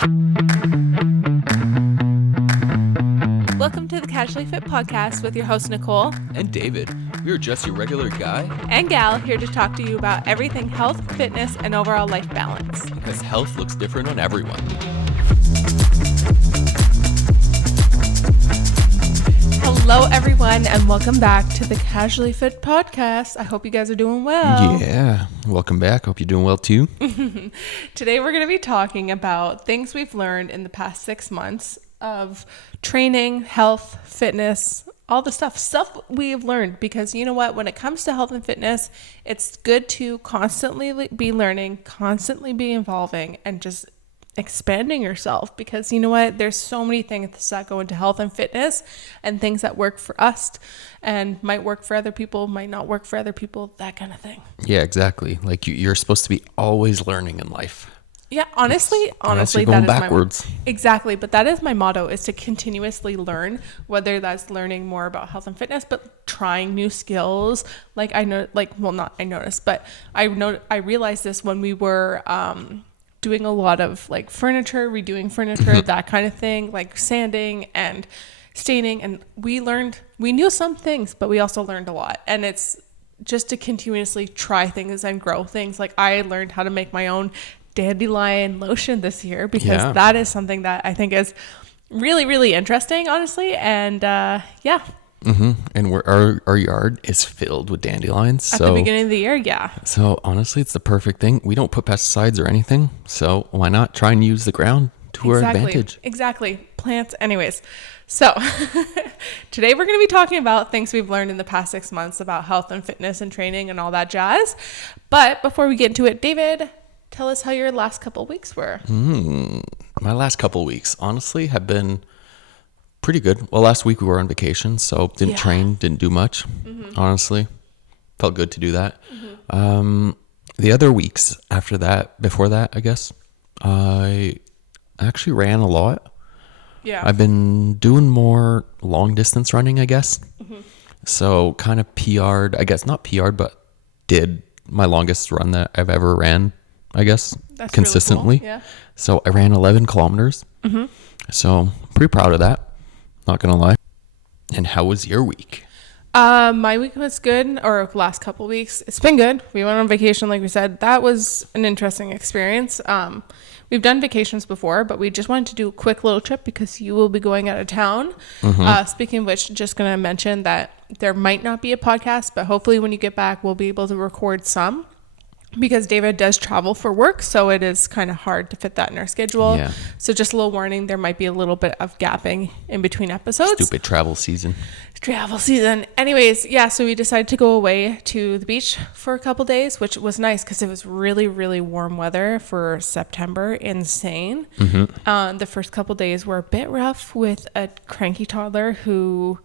Welcome to the Casually Fit Podcast with your host, Nicole. And David. We are just your regular guy and gal here to talk to you about everything health, fitness, and overall life balance. Because health looks different on everyone. Hello, everyone, and welcome back to the Casually Fit Podcast. I hope you guys are doing well. Yeah, welcome back. Hope you're doing well, too. Today, we're going to be talking about things we've learned in the past 6 months of training, health, fitness, all the stuff we've learned, because you know what, when it comes to health and fitness, it's good to constantly be learning, constantly be evolving, and just expanding yourself, because you know what, there's so many things that go into health and fitness, and things that work for us and might work for other people, might not work for other people, that kind of thing. Yeah, exactly. Like you're supposed to be always learning in life. Yeah, honestly, you're going backwards. Exactly, but that is my motto, is to continuously learn, whether that's learning more about health and fitness, but trying new skills. Like I realized this when we were doing a lot of like redoing furniture, that kind of thing, like sanding and staining, and we knew some things, but we also learned a lot, and it's just to continuously try things and grow things. Like I learned how to make my own dandelion lotion this year, because that is something that I think is really, really interesting, honestly. And And our yard is filled with dandelions at the beginning of the year. So honestly, it's the perfect thing. We don't put pesticides or anything, so why not try and use the ground to our advantage? Exactly. Plants. Anyways, so today we're going to be talking about things we've learned in the past 6 months about health and fitness and training and all that jazz. But before we get into it, David, tell us how your last couple of weeks were. My last couple of weeks, honestly, have been pretty good. Well, last week we were on vacation, so didn't train, didn't do much, honestly. Felt good to do that. The other weeks before that, I guess, I actually ran a lot. Yeah. I've been doing more long distance running, I guess. So kind of PR'd, I guess not PR'd, but did my longest run that I've ever ran, I guess. That's consistently. Really cool. Yeah. So I ran 11 kilometers. So pretty proud of that. Not gonna lie. And how was your week? My week was good, or last couple of weeks. It's been good. We went on vacation, like we said. That was an interesting experience. We've done vacations before, but we just wanted to do a quick little trip because you will be going out of town. Speaking of which, just going to mention that there might not be a podcast, but hopefully when you get back, we'll be able to record some, because David does travel for work, so it is kind of hard to fit that in our schedule. Yeah. So just a little warning, there might be a little bit of gapping in between episodes. Stupid travel season. Anyways, so we decided to go away to the beach for a couple days, which was nice because it was really, really warm weather for September. Insane. The first couple days were a bit rough with a cranky toddler who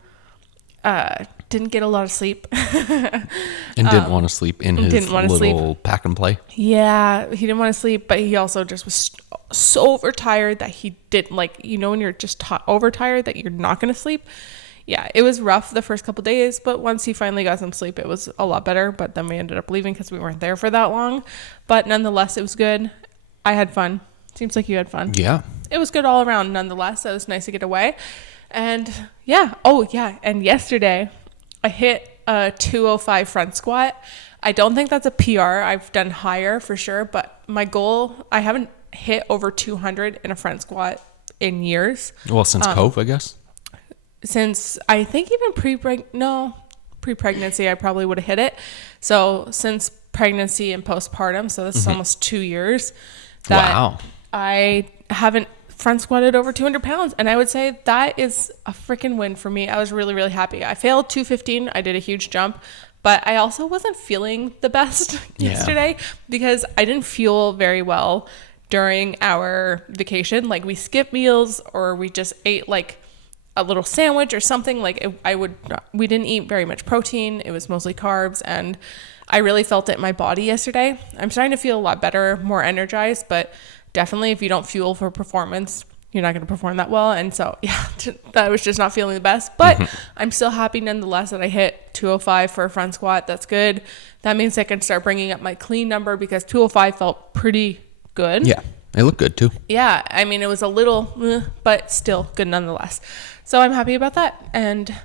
didn't get a lot of sleep. And didn't want to sleep in his little pack and play. Yeah, he didn't want to sleep, but he also just was so overtired that he didn't, like, you know, when you're just overtired that you're not going to sleep. Yeah, it was rough the first couple days, but once he finally got some sleep, it was a lot better. But then we ended up leaving because we weren't there for that long. But nonetheless, it was good. I had fun. Seems like you had fun. Yeah. It was good all around. Nonetheless, it was nice to get away. And and yesterday I hit a 205 front squat. I don't think that's a PR. I've done higher for sure, but my goal, I haven't hit over 200 in a front squat in years. Well, since COVID, I guess. Since I think even pre-pregnancy, I probably would have hit it. So since pregnancy and postpartum, so this is almost 2 years that I haven't front squatted over 200 pounds. And I would say that is a freaking win for me. I was really, really happy. I failed 215. I did a huge jump, but I also wasn't feeling the best yesterday because I didn't feel very well during our vacation. Like we skipped meals, or we just ate like a little sandwich or something. Like we didn't eat very much protein. It was mostly carbs, and I really felt it in my body yesterday. I'm starting to feel a lot better, more energized, but definitely if you don't fuel for performance, you're not going to perform that well. And so, that was just not feeling the best, but I'm still happy nonetheless that I hit 205 for a front squat. That's good. That means I can start bringing up my clean number because 205 felt pretty good. Yeah. They look good too. Yeah, I mean, it was a little, but still good nonetheless. So I'm happy about that. And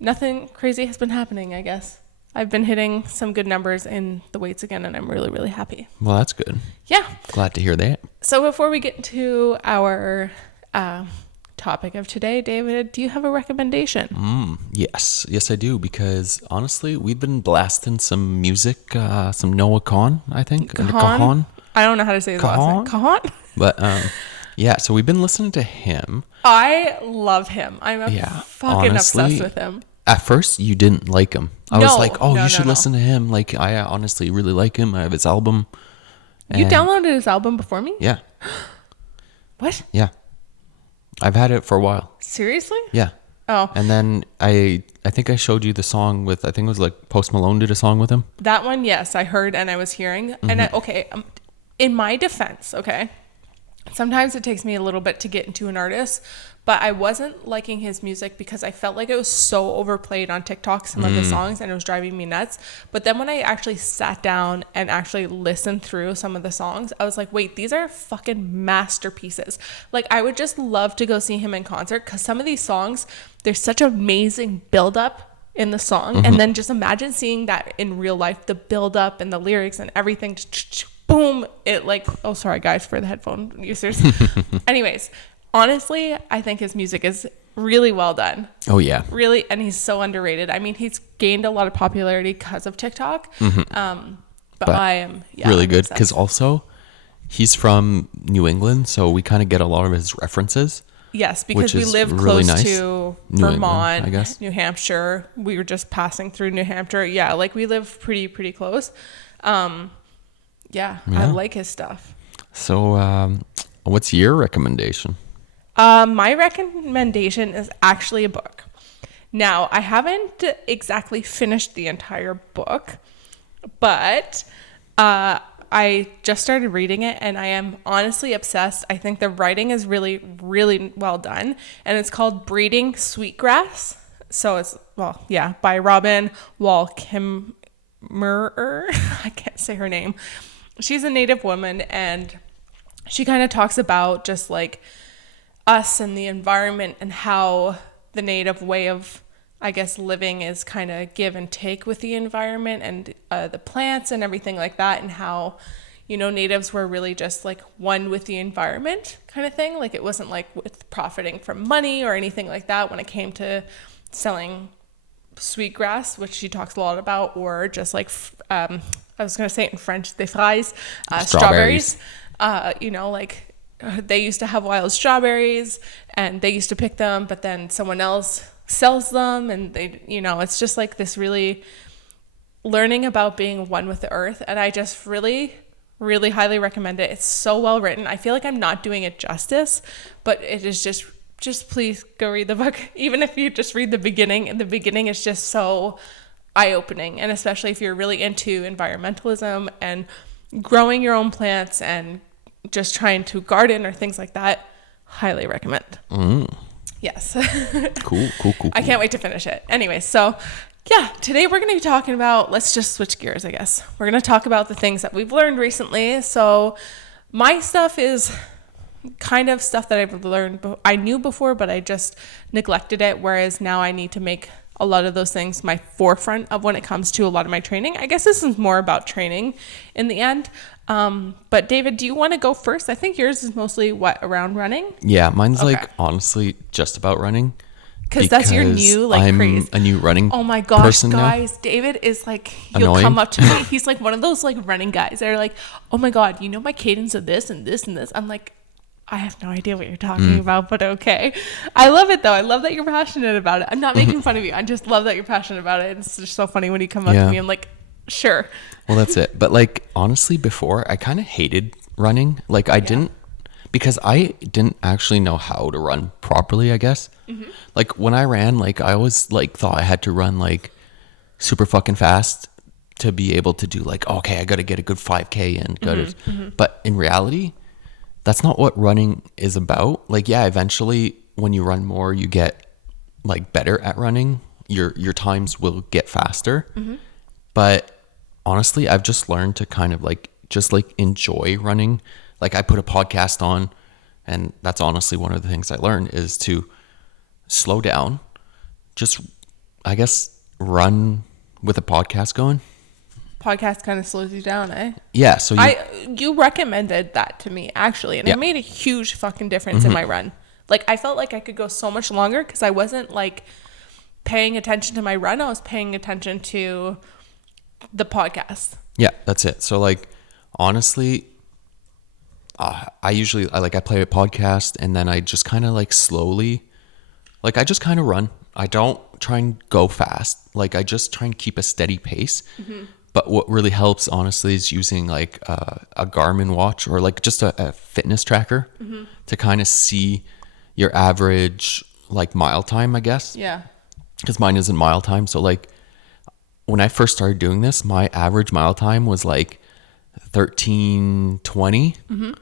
nothing crazy has been happening, I guess. I've been hitting some good numbers in the weights again, and I'm really, really happy. Well, that's good. Yeah. Glad to hear that. So before we get into our topic of today, David, do you have a recommendation? Yes, I do. Because honestly, we've been blasting some music, some Noah Kahan, I think. Kahan? I don't know how to say his last name. Kahan? But yeah, so we've been listening to him. I love him. I'm fucking obsessed with him. At first, you didn't like him. I was like, you should listen to him. Like, I honestly really like him. I have his album. You downloaded his album before me? Yeah. What? Yeah. I've had it for a while. Seriously? Yeah. Oh. And then I think I showed you the song with, I think it was like Post Malone did a song with him. That one, yes, I heard and I was hearing. And in my defense, okay, sometimes it takes me a little bit to get into an artist, but I wasn't liking his music because I felt like it was so overplayed on TikTok, some of the songs, and it was driving me nuts. But then when I actually sat down and actually listened through some of the songs, I was like, wait, these are fucking masterpieces. Like, I would just love to go see him in concert because some of these songs, there's such amazing buildup in the song. And then just imagine seeing that in real life, the buildup and the lyrics and everything, boom, it like, oh, sorry guys for the headphone users. Anyways, honestly, I think his music is really well done. Oh yeah. Really, and he's so underrated. I mean, he's gained a lot of popularity because of TikTok. But I am really good because also he's from New England, so we kind of get a lot of his references. Yes, because we live really close nice. to New Vermont, England, I guess. New Hampshire. We were just passing through New Hampshire. Yeah, like we live pretty close. Yeah, I like his stuff. So, what's your recommendation? My recommendation is actually a book. Now, I haven't exactly finished the entire book, but I just started reading it and I am honestly obsessed. I think the writing is really, really well done. And it's called Breeding Sweetgrass. So it's, by Robin Wall Kimmerer. I can't say her name. She's a Native woman and she kind of talks about just like us and the environment and how the Native way of, I guess, living is kind of give and take with the environment and the plants and everything like that, and how, Natives were really just like one with the environment kind of thing. Like it wasn't like with profiting from money or anything like that when it came to selling sweetgrass, which she talks a lot about, or just like, I was going to say it in French, des fraises, strawberries. Like they used to have wild strawberries and they used to pick them, but then someone else sells them and they, it's just like this really learning about being one with the earth. And I just really, really highly recommend it. It's so well written. I feel like I'm not doing it justice, but it is just please go read the book. Even if you just read the beginning, and the beginning is just so eye-opening. And especially if you're really into environmentalism and growing your own plants and just trying to garden or things like that, highly recommend. Yes. Cool. I can't wait to finish it. Anyway, so yeah, today we're going to be talking about, let's just switch gears, I guess. We're going to talk about the things that we've learned recently. So my stuff is kind of stuff that I've learned, I knew before, but I just neglected it. Whereas now I need to make a lot of those things my forefront of when it comes to a lot of my training. I guess this is more about training in the end. But David, do you want to go first? I think yours is mostly around running? Yeah, mine's like honestly just about running. Because that's your new I'm craze. A new running Oh my gosh, person guys. now. David is like, Annoying. He'll come up to me. He's like one of those like running guys that are like, oh my God, my cadence of this and this and this. I'm like, I have no idea what you're talking about, but okay. I love it though. I love that you're passionate about it. I'm not making fun of you. I just love that you're passionate about it. It's just so funny when you come up to me. I'm like, sure. Well, that's it. But like, honestly, before I kind of hated running. Like I didn't, because I didn't actually know how to run properly, I guess. Like when I ran, like I always like thought I had to run like super fucking fast to be able to do like, okay, I got to get a good 5K in. But in reality, that's not what running is about. Like, yeah, eventually when you run more, you get like better at running. Your times will get faster. But honestly, I've just learned to kind of like, just like enjoy running. like I put a podcast on, and that's honestly one of the things I learned is to slow down, just, I guess, run with a podcast going. Podcast kind of slows you down, eh? Yeah. So you recommended that to me actually, and Yeah. it made a huge fucking difference in my run. Like I felt like I could go so much longer because I wasn't like paying attention to my run. I was paying attention to the podcast. Yeah, that's it. So like, honestly, I play a podcast and then I just kind of like slowly, like I just kind of run. I don't try and go fast. Like I just try and keep a steady pace. But what really helps, honestly, is using like a Garmin watch or like just a fitness tracker to kind of see your average like mile time, I guess. Yeah. Because mine isn't mile time. So like when I first started doing this, my average mile time was like 13:20.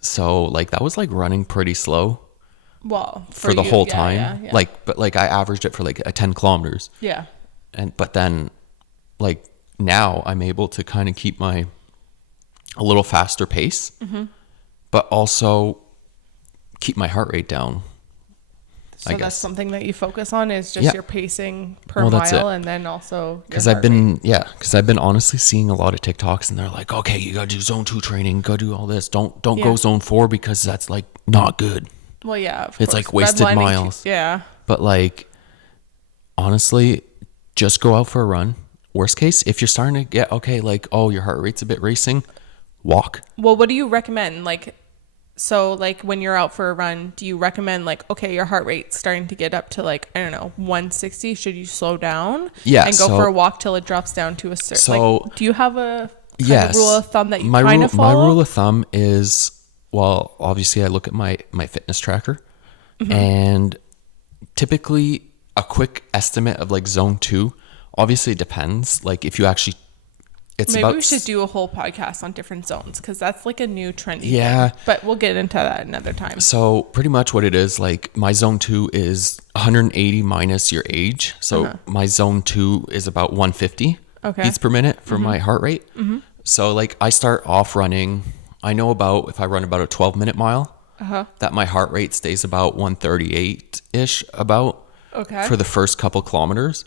So like that was like running pretty slow. Well, for the you, whole yeah, time. yeah. Like, but like I averaged it for like 10 kilometers. Yeah. But then like now I'm able to kind of keep a little faster pace, but also keep my heart rate down. So that's something that you focus on is just your pacing per mile, and then also because I've been honestly seeing a lot of TikToks and they're like, okay, you gotta do zone 2 training, go do all this, don't go zone 4 because that's like not good. Well, yeah, of it's course. like wasted miles. Yeah, but like honestly, just go out for a run. Worst case, if you're starting to get like, oh, your heart rate's a bit racing, walk. Well, what do you recommend? Like, so like when you're out for a run, do you recommend like, okay, your heart rate's starting to get up to like, I don't know, 160? Should you slow down? Yeah. And go for a walk till it drops down to a certain, like, do you have a kind of rule of thumb that you kind of follow? My rule of thumb is, well, obviously I look at my fitness tracker and typically a quick estimate of like zone 2, obviously it depends. Like if you actually, maybe we should do a whole podcast on different zones because that's like a new trendy thing. But we'll get into that another time. So pretty much what it is, like my zone 2 is 180 minus your age. So my zone 2 is about 150 beats per minute for my heart rate. So like I start off running, I know about if I run about a 12-minute mile, that my heart rate stays about 138-ish about for the first couple kilometers.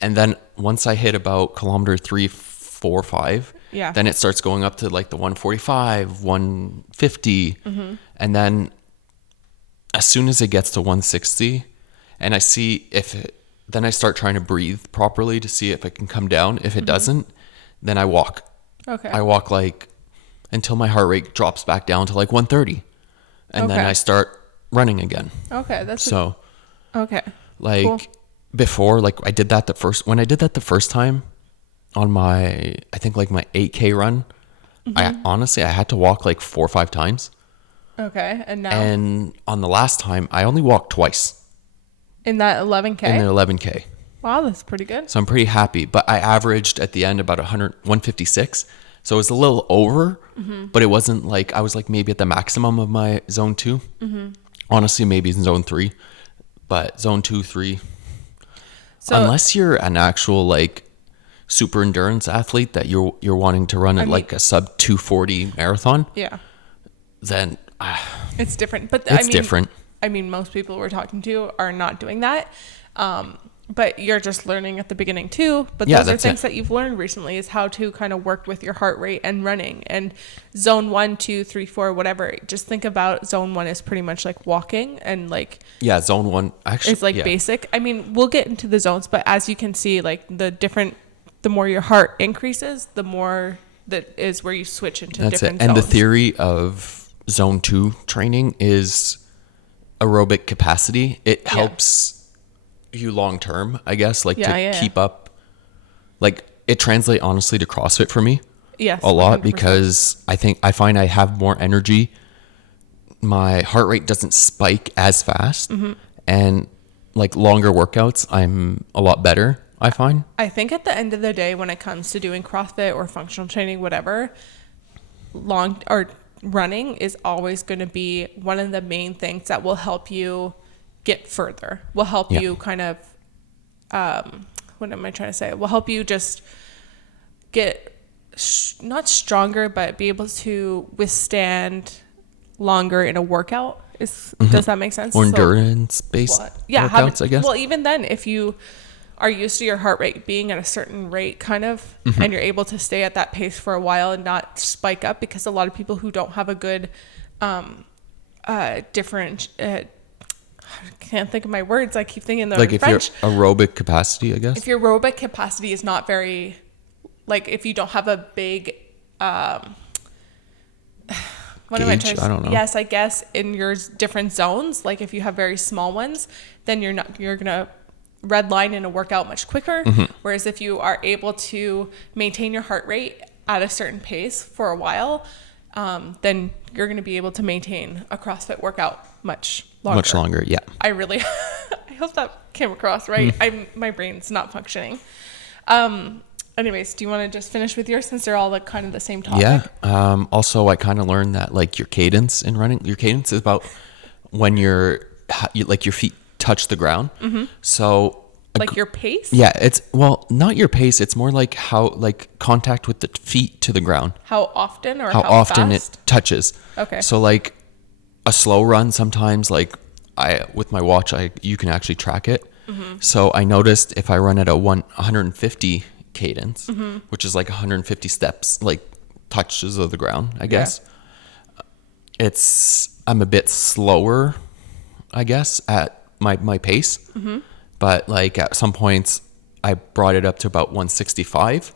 And then once I hit about kilometer 3, 4, 5, then it starts going up to like the 145, 150. And then as soon as it gets to 160 and I see then I start trying to breathe properly to see if it can come down. If it doesn't, then I walk. I walk like until my heart rate drops back down to like 130. And then I start running again. Like cool. Before, like I did that when I did that the first time on my 8K run, I had to walk like 4 or 5 times. And now? And on the last time, I only walked twice. In that 11K? In the 11K. Wow, that's pretty good. So I'm pretty happy. But I averaged at the end about 156. So it was a little over, but it wasn't like, I was like maybe at the maximum of my zone 2. Honestly, maybe in zone 3. But zone 2, 3. So, unless you're an actual like super endurance athlete that you're wanting to run like a sub 240 marathon. Then it's different. But it's different. I mean, most people we're talking to are not doing that. But you're just learning at the beginning too. But those are things that you've learned recently is how to kind of work with your heart rate and running. And zone 1, 2, 3, 4, whatever. Just think about zone 1 is pretty much like walking and like zone 1 actually is like basic. I mean, we'll get into the zones, but as you can see, like the more your heart increases, the more that is where you switch into different zones. And the theory of zone 2 training is aerobic capacity. It helps you long term, I guess, like to keep up. Like it translates honestly to CrossFit for me. A lot 100%. Because I find I have more energy. My heart rate doesn't spike as fast, and like longer workouts, I'm a lot better. I find. I think at the end of the day, when it comes to doing CrossFit or functional training, whatever, running is always going to be one of the main things that will help you get further, will help you kind of, what am I trying to say? Will help you just get not stronger, but be able to withstand longer in a workout. Does that make sense? Or endurance-based workouts, I guess. Well, even then, if you are used to your heart rate being at a certain rate, kind of, and you're able to stay at that pace for a while and not spike up, because a lot of people who don't have a good different I can't think of my words. I keep thinking the like French. If your aerobic capacity, I guess. If your aerobic capacity is not very, like if you don't have a big what am I trying to say? I don't know. Yes, I guess in your different zones, like if you have very small ones, then you're gonna red line in a workout much quicker. Whereas if you are able to maintain your heart rate at a certain pace for a while, then you're gonna be able to maintain a CrossFit workout much longer. Yeah. I really, I hope that came across right. My brain's not functioning. Anyways, do you want to just finish with yours since they're all like kind of the same topic? Yeah. Also, I kind of learned that like your cadence in running, your cadence is about when like your feet touch the ground. So like your pace? Yeah, it's not your pace. It's more like how like contact with the feet to the ground. How often or how often fast? It touches. Okay. So like a slow run, sometimes like with my watch, you can actually track it. So I noticed if I run at a 150 cadence, which is like 150 steps, like touches of the ground, I guess. I'm a bit slower, I guess, at my pace. But like at some points I brought it up to about 165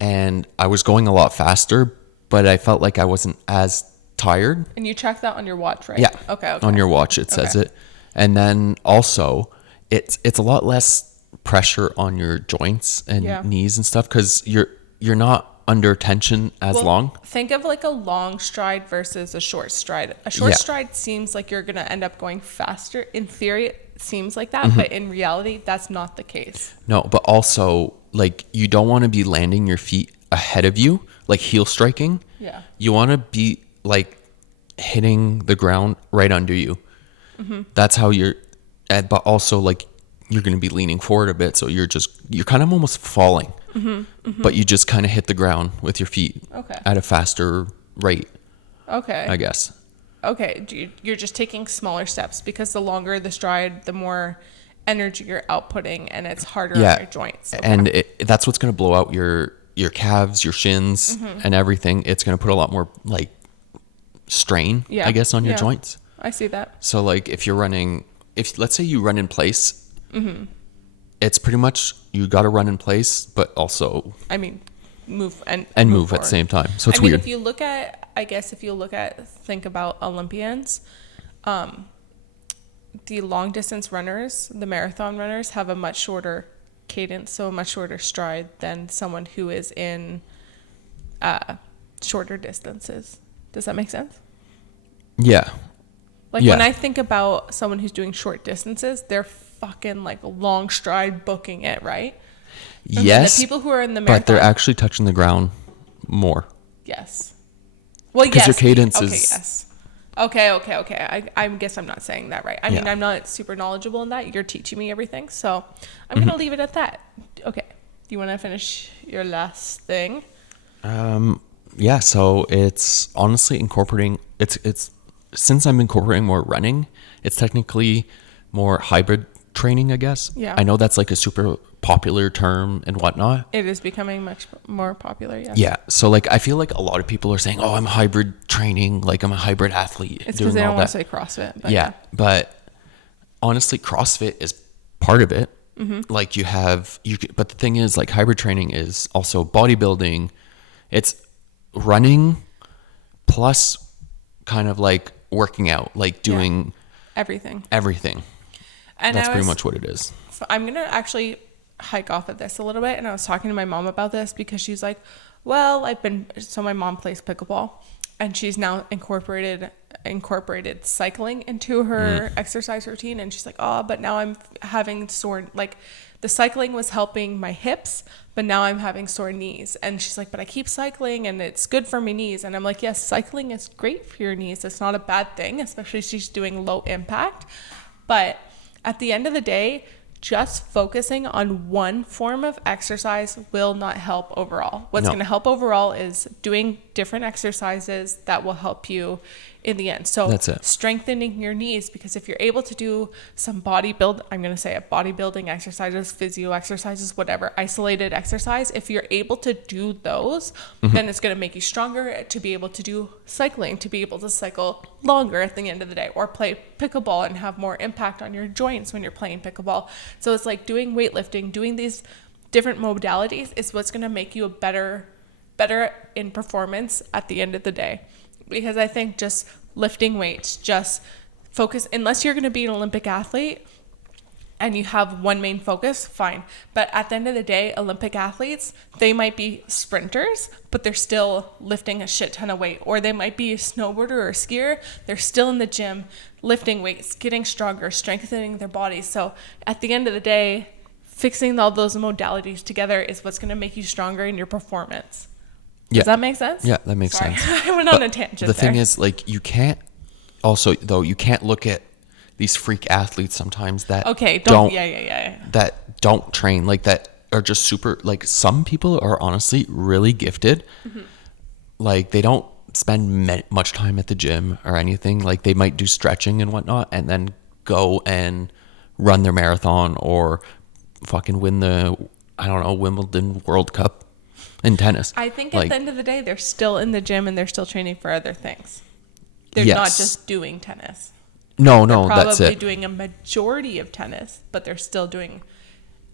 and I was going a lot faster, but I felt like I wasn't as tired. And you track that on your watch, right? Yeah. Okay. On your watch, it says it. And then also it's a lot less pressure on your joints and knees and stuff, because you're not under tension as long. Think of like a long stride versus a short stride. A short stride seems like you're going to end up going faster. In theory, it seems like that, but in reality, that's not the case. No, but also like you don't want to be landing your feet ahead of you, like heel striking. Yeah. You want to be like hitting the ground right under you. That's how but also like you're going to be leaning forward a bit, so you're kind of almost falling, but you just kind of hit the ground with your feet at a faster rate. I guess. You're just taking smaller steps, because the longer the stride, the more energy you're outputting, and it's harder on your joints. And that's what's going to blow out your calves, your shins, and everything. It's going to put a lot more like strain, I guess, on your joints. I see that. So like if let's say you run in place, it's pretty much you got to run in place, but also move and move at the same time. So it's weird. If you look at think about Olympians, the long distance runners, the marathon runners, have a much shorter cadence, so a much shorter stride than someone who is in shorter distances. Does that make sense? Yeah. When I think about someone who's doing short distances, they're fucking like long stride booking it, right? And yes. The people who are in the marathon, but they're actually touching the ground more. Yes. Well, because your cadence is. Yes. Okay. I guess I'm not saying that right. I mean, I'm not super knowledgeable in that. You're teaching me everything, so I'm gonna leave it at that. Okay. Do you want to finish your last thing? Yeah. So it's honestly incorporating. It's since I'm incorporating more running, it's technically more hybrid training, I guess. Yeah. I know that's like a super popular term and whatnot. It is becoming much more popular, yes. Yeah. So like I feel like a lot of people are saying, "Oh, I'm hybrid training, like I'm a hybrid athlete." It's because they don't want to say CrossFit. But yeah. But honestly, CrossFit is part of it. Like but the thing is, like hybrid training is also bodybuilding. It's running plus kind of like working out, like doing everything. And that's pretty much what it is. I'm going to actually hike off of this a little bit. And I was talking to my mom about this, because she's like, well, so my mom plays pickleball, and she's now incorporated cycling into her exercise routine. And she's like, oh, but now I'm having sore, like the cycling was helping my hips, but now I'm having sore knees. And she's like, but I keep cycling and it's good for my knees. And I'm like, yes, cycling is great for your knees. It's not a bad thing, especially if she's doing low impact. But at the end of the day, just focusing on one form of exercise will not help overall. What's going to help overall is doing different exercises that will help you in the end. So that's it. Strengthening your knees, because if you're able to do some bodybuilding exercises, physio exercises, whatever, isolated exercise, if you're able to do those, then it's going to make you stronger to be able to do cycling, to be able to cycle longer at the end of the day, or play pickleball and have more impact on your joints when you're playing pickleball. So it's like doing weightlifting, doing these different modalities is what's going to make you a better in performance at the end of the day. Because I think just lifting weights, just focus, unless you're going to be an Olympic athlete and you have one main focus, fine. But at the end of the day, Olympic athletes, they might be sprinters, but they're still lifting a shit ton of weight. Or they might be a snowboarder or a skier. They're still in the gym lifting weights, getting stronger, strengthening their bodies. So at the end of the day, fixing all those modalities together is what's going to make you stronger in your performance. Does that make sense? Yeah, that makes sense. I went on a tangent. The thing is, like, you can't look at these freak athletes sometimes that that don't train, like, that are just super, like, some people are honestly really gifted. Like, they don't spend much time at the gym or anything. Like, they might do stretching and whatnot and then go and run their marathon or fucking win the, I don't know, Wimbledon World Cup in tennis. I think at the end of the day, they're still in the gym and they're still training for other things. They're not just doing tennis. No, that's it. They're probably doing a majority of tennis, but they're still doing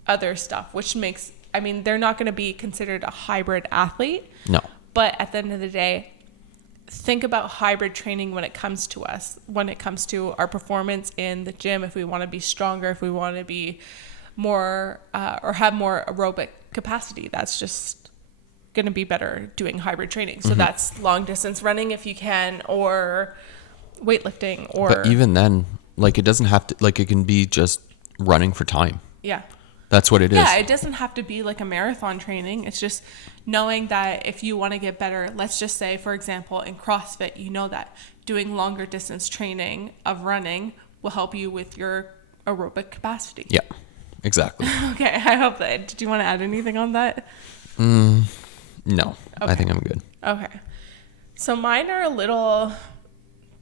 other stuff, which makes, I mean, they're not going to be considered a hybrid athlete. No. But at the end of the day, think about hybrid training when it comes to us, when it comes to our performance in the gym. If we want to be stronger, if we want to be more or have more aerobic capacity, that's just going to be better doing hybrid training. So that's long distance running if you can, or weightlifting, or. But even then, like, it doesn't have to, like, it can be just running for time. Yeah. That's what it is. Yeah, it doesn't have to be like a marathon training. It's just knowing that if you want to get better, let's just say, for example, in CrossFit, you know that doing longer distance training of running will help you with your aerobic capacity. Yeah, exactly. Okay, I hope that. Did you want to add anything on that? No, okay. I think I'm good. Okay. So mine are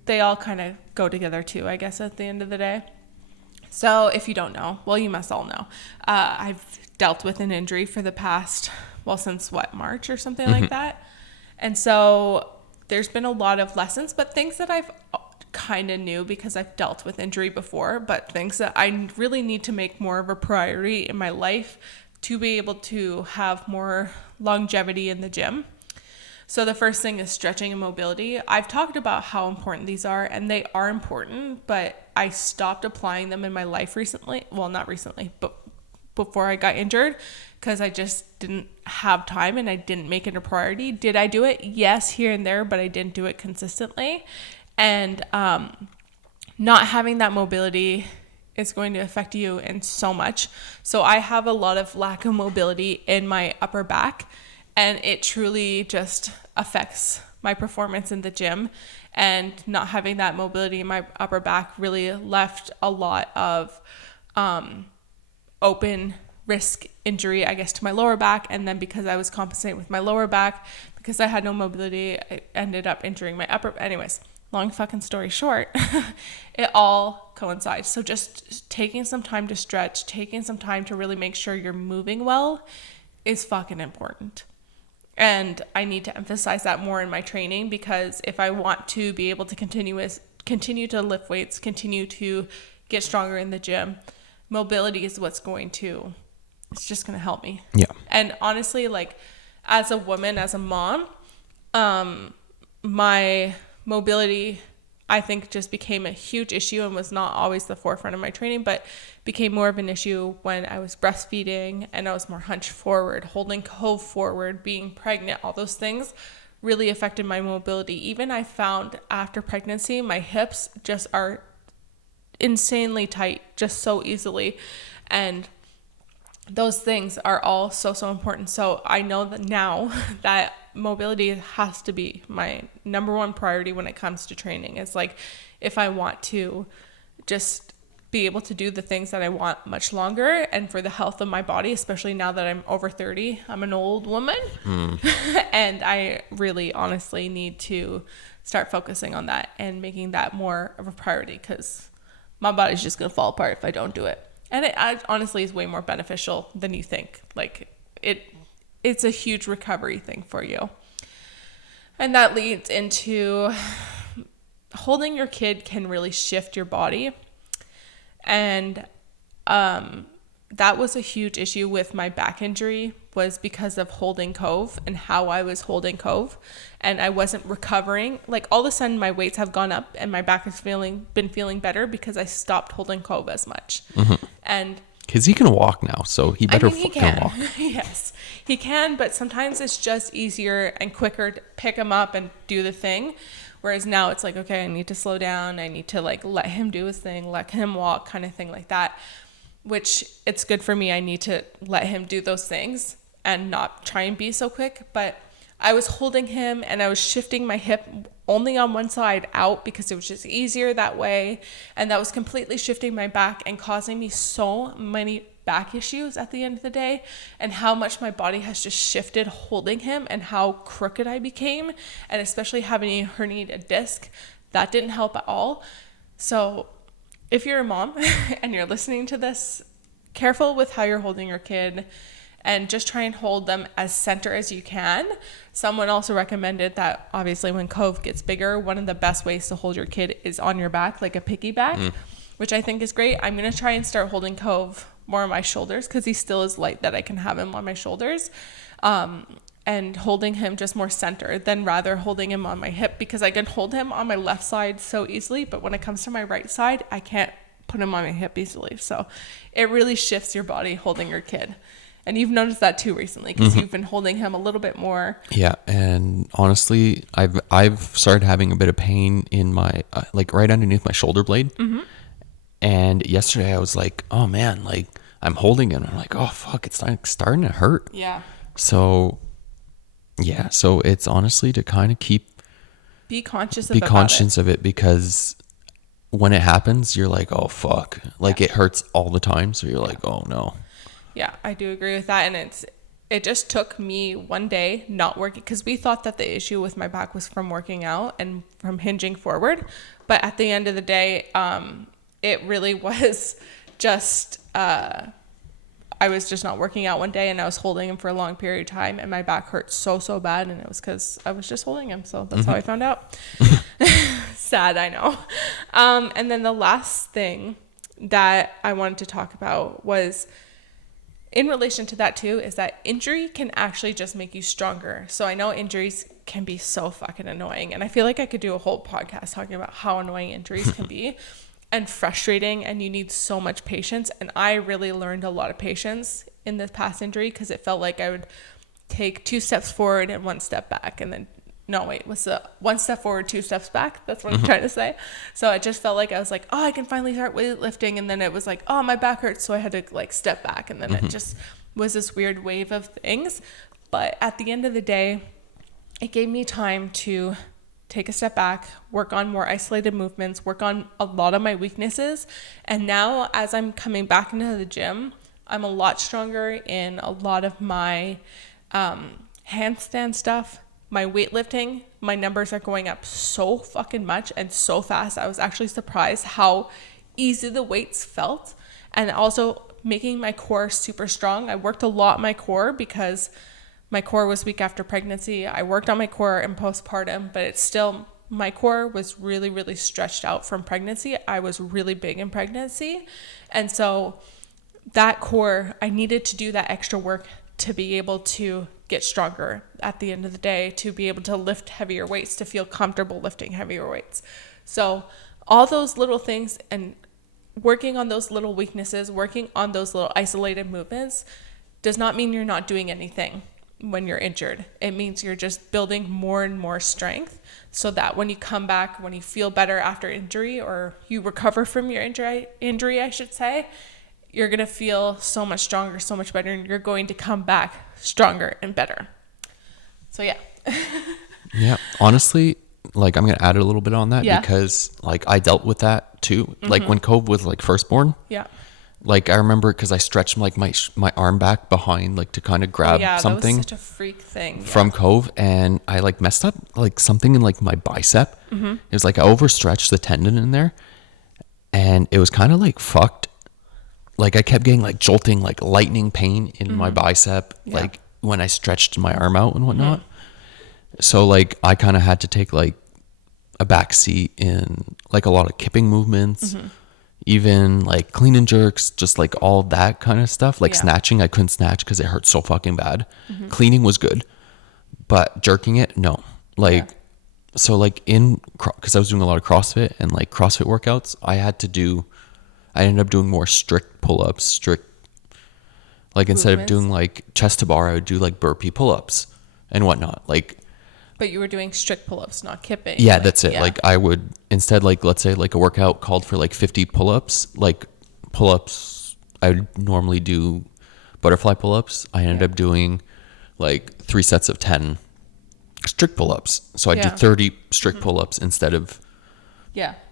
they all kind of go together too, I guess, at the end of the day. So if you don't know, well, you must all know. I've dealt with an injury for the past, since March or something like that. And so there's been a lot of lessons, but things that I've kind of knew because I've dealt with injury before, but things that I really need to make more of a priority in my life to be able to have more longevity in the gym. So the first thing is stretching and mobility. I've talked about how important these are, and they are important, but I stopped applying them in my life recently. Well, not recently, but before I got injured, because I just didn't have time and I didn't make it a priority. Did I do it? Yes, here and there, but I didn't do it consistently. And not having that mobility is going to affect you in so much. So I have a lot of lack of mobility in my upper back, and it truly just affects my performance in the gym. And not having that mobility in my upper back really left a lot of open risk injury, I guess, to my lower back. And then because I was compensating with my lower back, because I had no mobility, I ended up injuring my upper. Anyways, long fucking story short, it all coincides. So just taking some time to stretch, taking some time to really make sure you're moving well is fucking important. And I need to emphasize that more in my training, because if I want to be able to continue to lift weights, continue to get stronger in the gym, mobility is what's it's just going to help me. Yeah. And honestly, like, as a woman, as a mom, my mobility, I think, just became a huge issue and was not always the forefront of my training, but became more of an issue when I was breastfeeding and I was more hunched forward, holding Cove forward, being pregnant. All those things really affected my mobility. Even I found after pregnancy, my hips just are insanely tight, just so easily. And those things are all so important. So I know that now that mobility has to be my number one priority when it comes to training. It's like, if I want to just be able to do the things that I want much longer, and for the health of my body, especially now that I'm over 30. I'm an old woman. And I really honestly need to start focusing on that and making that more of a priority, because my body's just going to fall apart if I don't do it. And it honestly is way more beneficial than you think. Like it's a huge recovery thing for you. And that leads into holding your kid can really shift your body. And that was a huge issue with my back injury, was because of holding Cove and how I was holding Cove, and I wasn't recovering. Like all of a sudden my weights have gone up and my back has been feeling better because I stopped holding Cove as much. And because he can walk now, so he better fucking walk. Yes, he can, but sometimes it's just easier and quicker to pick him up and do the thing. Whereas now it's like, okay, I need to slow down. I need to like let him do his thing, let him walk, kind of thing like that, which it's good for me. I need to let him do those things and not try and be so quick. But I was holding him and I was shifting my hip only on one side out because it was just easier that way. And that was completely shifting my back and causing me so many back issues at the end of the day, and how much my body has just shifted holding him and how crooked I became. And especially having a herniated disc, that didn't help at all. So if you're a mom and you're listening to this, careful with how you're holding your kid, and just try and hold them as center as you can. Someone also recommended that obviously when Cove gets bigger, one of the best ways to hold your kid is on your back, like a piggyback, which I think is great. I'm going to try and start holding Cove more on my shoulders because he still is light that I can have him on my shoulders, and holding him just more centered than rather holding him on my hip, because I can hold him on my left side so easily, but when it comes to my right side, I can't put him on my hip easily. So it really shifts your body holding your kid. And you've noticed that too recently, because you've been holding him a little bit more. Yeah, and honestly, I've started having a bit of pain in my like right underneath my shoulder blade. And yesterday I was like, oh man, like I'm holding it. And I'm like, oh fuck, it's like starting to hurt. Yeah. So yeah, so it's honestly to kind of be conscious of it, because when it happens, you're like, oh fuck, like it hurts all the time. So you're like, oh no. Yeah, I do agree with that. And it just took me one day not working, because we thought that the issue with my back was from working out and from hinging forward. But at the end of the day, it really was just, I was just not working out one day, and I was holding him for a long period of time, and my back hurt so bad. And it was because I was just holding him. So that's how I found out. Sad, I know. And then the last thing that I wanted to talk about was, in relation to that too, is that injury can actually just make you stronger. So I know injuries can be so fucking annoying, and I feel like I could do a whole podcast talking about how annoying injuries can be and frustrating, and you need so much patience. And I really learned a lot of patience in this past injury, because it felt like I would take 2 steps forward and 1 step back, and then what's the 1 step forward, 2 steps back? That's what I'm trying to say. So it just felt like I was like, oh, I can finally start weightlifting. And then it was like, oh, my back hurts. So I had to like step back. And then it just was this weird wave of things. But at the end of the day, it gave me time to take a step back, work on more isolated movements, work on a lot of my weaknesses. And now as I'm coming back into the gym, I'm a lot stronger in a lot of my handstand stuff. My weightlifting, my numbers are going up so fucking much and so fast. I was actually surprised how easy the weights felt, and also making my core super strong. I worked a lot on my core because my core was weak after pregnancy. I worked on my core in postpartum, but it's still, my core was really, really stretched out from pregnancy. I was really big in pregnancy. And so that core, I needed to do that extra work to be able to get stronger at the end of the day, to be able to lift heavier weights, to feel comfortable lifting heavier weights. So all those little things, and working on those little weaknesses, working on those little isolated movements, does not mean you're not doing anything when you're injured. It means you're just building more and more strength, so that when you come back, when you feel better after injury, or you recover from your injury, I should say, you're going to feel so much stronger, so much better, and you're going to come back stronger and better. So yeah. Yeah, honestly, like I'm gonna add a little bit on that because like I dealt with that too. Like when Cove was like first born. Yeah. Like I remember because I stretched like my arm back behind like to kind of grab something. That was such a freak thing from Cove, and I like messed up like something in like my bicep. It was like I overstretched the tendon in there, and it was kind of like fucked. Like I kept getting like jolting, like lightning pain in my bicep, like when I stretched my arm out and whatnot. So like I kind of had to take like a back seat in like a lot of kipping movements. Even like clean and jerks, just like all that kind of stuff. Like snatching, I couldn't snatch because it hurt so fucking bad. Cleaning was good, but jerking it, no. Like, so like because I was doing a lot of CrossFit and like CrossFit workouts, I ended up doing more strict pull-ups, like instead of doing like chest to bar, I would do like burpee pull-ups and whatnot. Like, but you were doing strict pull-ups, not kipping. Yeah, like, that's it. Yeah. Like I would instead, like let's say like a workout called for like 50 pull-ups. Like pull-ups, I would normally do butterfly pull-ups. I ended up doing like 3 sets of 10 strict pull-ups. So I do 30 strict pull-ups instead of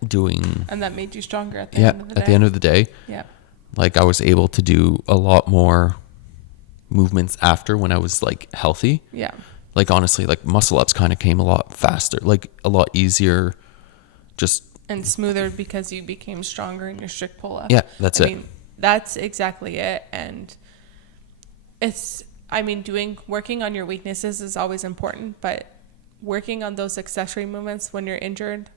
doing. And that made you stronger at the end of the day. At the end of the day. Yeah. Like I was able to do a lot more movements after when I was like healthy. Yeah. Like honestly, like muscle ups kind of came a lot faster, like a lot easier, and smoother because you became stronger in your strict pull up. Yeah, that's it. I mean, that's exactly it. And working on your weaknesses is always important, but working on those accessory movements when you're injured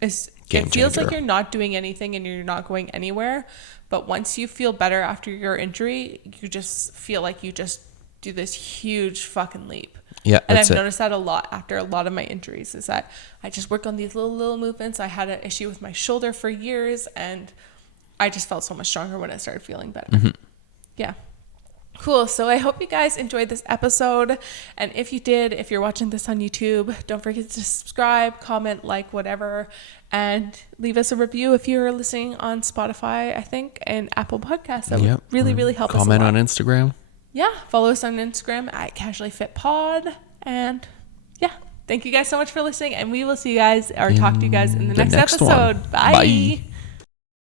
it feels like you're not doing anything and you're not going anywhere. But once you feel better after your injury, you just feel like you just do this huge fucking leap. Yeah, and I've noticed that a lot after a lot of my injuries is that I just work on these little movements. I had an issue with my shoulder for years, and I just felt so much stronger when I started feeling better. Yeah. Cool. So I hope you guys enjoyed this episode. And if you did, if you're watching this on YouTube, don't forget to subscribe, comment, like, whatever, and leave us a review if you're listening on Spotify, I think, and Apple Podcasts. That would really help us a lot. Comment on Instagram. Yeah, follow us on Instagram at CasuallyFitPod. And yeah, thank you guys so much for listening. And we will see you guys or talk to you guys in the next episode. Bye.